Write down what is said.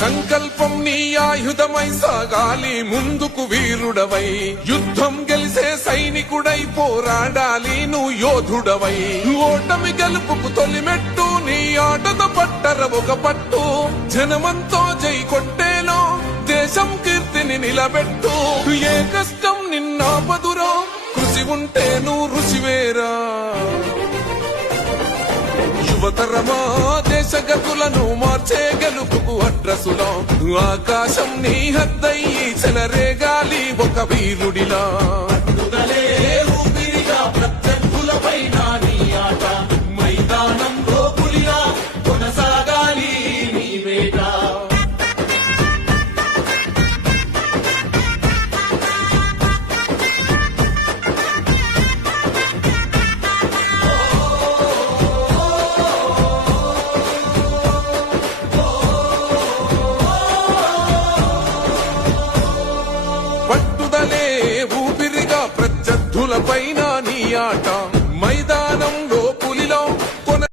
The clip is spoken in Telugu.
సంకల్పం నీ ఆయుధమై సాగాలి ముందుకు వీరుడవై, యుద్ధం గెలిసే సైనికుడై పోరాడాలి నువ్వు యోధుడవై. ఓటమి గెలుపుకు తొలిమెట్టు నీ ఆటతో పట్టర ఒక పట్టు, జనమంతో జై కొట్టేలో దేశం కీర్తిని నిలబెట్టు. ఏ కష్టం నిన్నాపదురో కృషి ఉంటే నువ్వు రుచివేరా. యువతరమా దేశ గతులను మార్చే గెలుపుకు అడ్రసులో, ఆకాశం నీ హద్దయ్యి చెలరేగాలి ఒక వీరుడిలా.